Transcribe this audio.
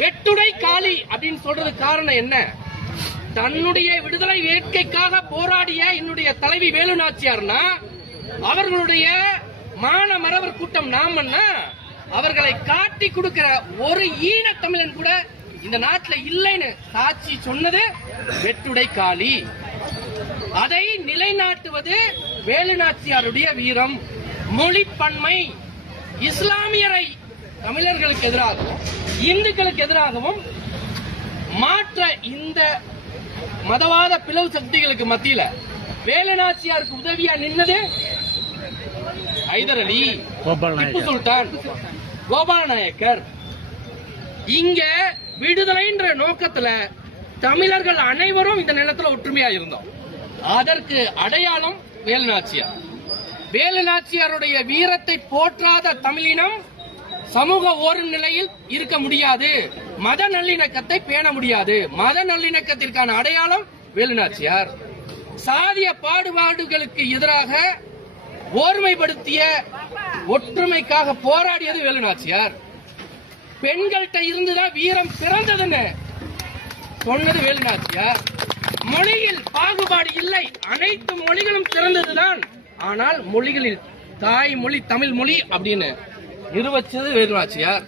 எட்டுடை காளி அப்படின்னு சொல்றது காரணம் என்ன? தன்னுடைய விடுதலை வேட்கைக்காக போராடிய என்னுடைய தலைவி வேலு நாச்சியார்னா அவர்களுடைய மான மறவர் கூட்டம் நாமன்னா அவர்களை காட்டி கொடுக்கிற ஒரு ஈன தமிழன் கூட இந்த நாட்டில் இல்லைன்னு சாட்சி சொன்னது வெட்டுடை காளி அதை நிலைநாட்டுவது வேலுநாச்சியாருடைய வீரம். மொழிப்பன்மை இஸ்லாமியரை தமிழர்களுக்கு எதிராகவும் இந்துக்களுக்கு எதிராகவும் மாற்ற இந்த மதவாத பிளவு சக்திகளுக்கு மத்தியில வேலுநாச்சியாருக்கு உதவியா நின்னது ஹைதர் அலி திப்பு சுல்தான் கோபால நாயக்கர் இங்க விடுதலைன்ற நோக்கத்துல தமிழர்கள் அனைவரும் இந்த நிலத்துல ஒற்றுமையா இருந்தோம். அதற்கு அடையாளம் வேலுநாச்சியார். வேலுநாச்சியாருடைய வீரத்தை போற்றாத தமிழினம் சமூக ஓரும் நிலையில் இருக்க முடியாது. மத நல்லிணக்கத்தை பேண முடியாது. மத நல்லிணக்கத்திற்கான அடையாளம் வேலுநாச்சியார். சாதிய பாடுபாடுகளுக்கு எதிராக ஓர்மைப்படுத்திய ஒற்றுமைக்காக போராடியது வேலுநாச்சியார். பெண்கள்கிட்ட இருந்துதான் வீரம் பிறந்ததுன்னு சொன்னது வேலுநாச்சியார். மொழியில் பாகுபாடு இல்லை. அனைத்து மொழிகளும் சிறந்ததுதான். ஆனால் மொழிகளில் தாய்மொழி தமிழ் மொழி அப்படின்னு நிறுவச்சது வேலுநாச்சியார்